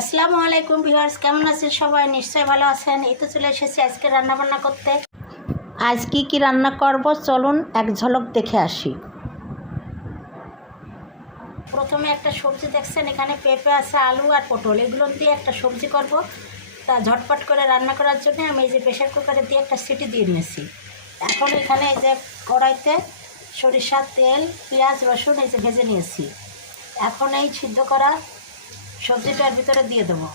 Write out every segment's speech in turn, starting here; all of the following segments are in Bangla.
আসসালামু আলাইকুম ভিউয়ার্স, কেমন আছেন সবাই? নিশ্চয়ই ভালো আছেন। এই তো চলে এসেছি আজকে রান্না বান্না করতে। আজ কি কি রান্না করব? চলুন এক ঝলক দেখে আসি। প্রথমে একটা সবজি দেখছেন, এখানে পেঁপে আছে, আলু আর পটল। এগুলো দিয়ে একটা সবজি করব। তা ঝটপট করে রান্না করার জন্য আমি এই যে প্রেশার কুকারে দিয়ে একটা সিটি দিয়ে নিয়েছি। এখন এখানে এই যে কড়াইতে সরিষার তেল, পেঁয়াজ, রসুন এই যে ভেজে নিয়েছি। এখন এই সিদ্ধ করা সবজিটার ভিতরে দিয়ে দেবো।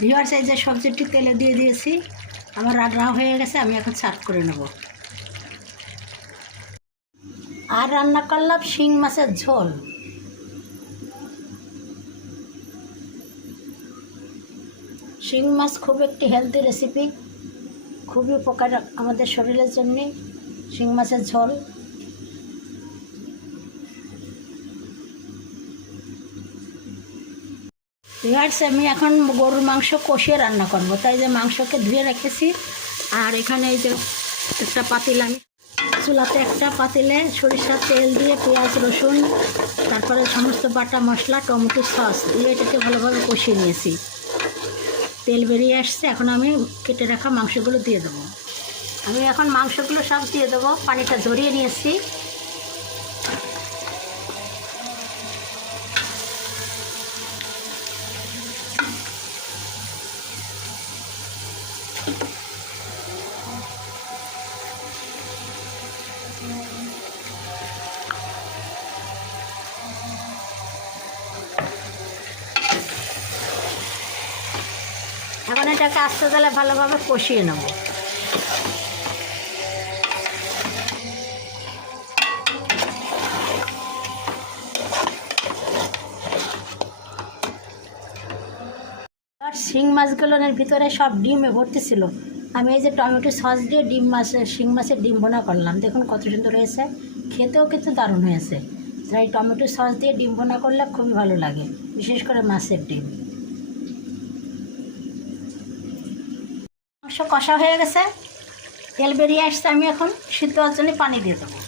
ভিওয়ার্স এই যে সবজিটি তেলে দিয়ে দিয়েছি। আমার রান্না হয়ে গেছে, আমি এখন সার্ভ করে নেব। আর রান্না করলাম শিং মাছের ঝোল। শিং মাছ খুব একটি হেলদি রেসিপি খুবই উপকার আমাদের শরীরের জন্যে। শিং মাছের ঝোল ভিউয়ার্স আমি এখন গরুর মাংস কষিয়ে রান্না করব। তাই যে মাংসকে ধুয়ে রেখেছি। আর এখানে এই যে একটা পাতিল আমি চুলাতে একটা পাতিলে সরিষার তেল দিয়ে পেঁয়াজ, রসুন, তারপরে সমস্ত বাটা মশলা, টমেটো সস দিয়ে এটাকে ভালোভাবে কষিয়ে নিয়েছি। তেল বেরিয়ে আসছে, এখন আমি কেটে রাখা মাংসগুলো দিয়ে দেবো। আমি এখন মাংসগুলো সব দিয়ে দেবো। পানিটা ঝরিয়ে নিয়েছি। এখন এটাকে আস্তে তাহলে ভালোভাবে কষিয়ে নেব। শিং মাছগুলোর ভিতরে সব ডিমে ভর্তি ছিল আমি এই যে টমেটো সস দিয়ে ডিম মাছ, শিং মাছের ডিম বোনা করলাম। দেখুন কত সুন্দর হয়েছে। খেতেও কিন্তু দারুণ হয়েছে। তাই টমেটো সস দিয়ে ডিম বোনা করলে খুবই ভালো লাগে, বিশেষ করে মাছের ডিম। মাংস কষা হয়ে গেছে। তেল বেরিয়ে আসছে, আমি এখন সিদ্ধ হওয়ার জন্য পানি দিয়ে দেবো।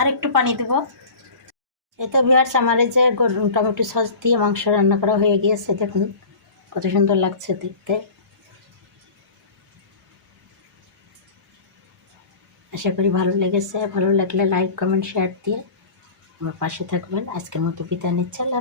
আর একটু পানি দেবো। এতে ভিয়ার্স আমার যে টমেটো সস দিয়ে মাংস রান্না করা হয়ে গিয়েছে, দেখুন কত সুন্দর লাগছে দেখতে। আশা করি ভালো লেগেছে, ভালো লাগলে লাইক কমেন্ট শেয়ার দিয়ে আমার পাশে থাকবেন। আজকের মতো বিদায় নিচ্ছে, আল্লাহ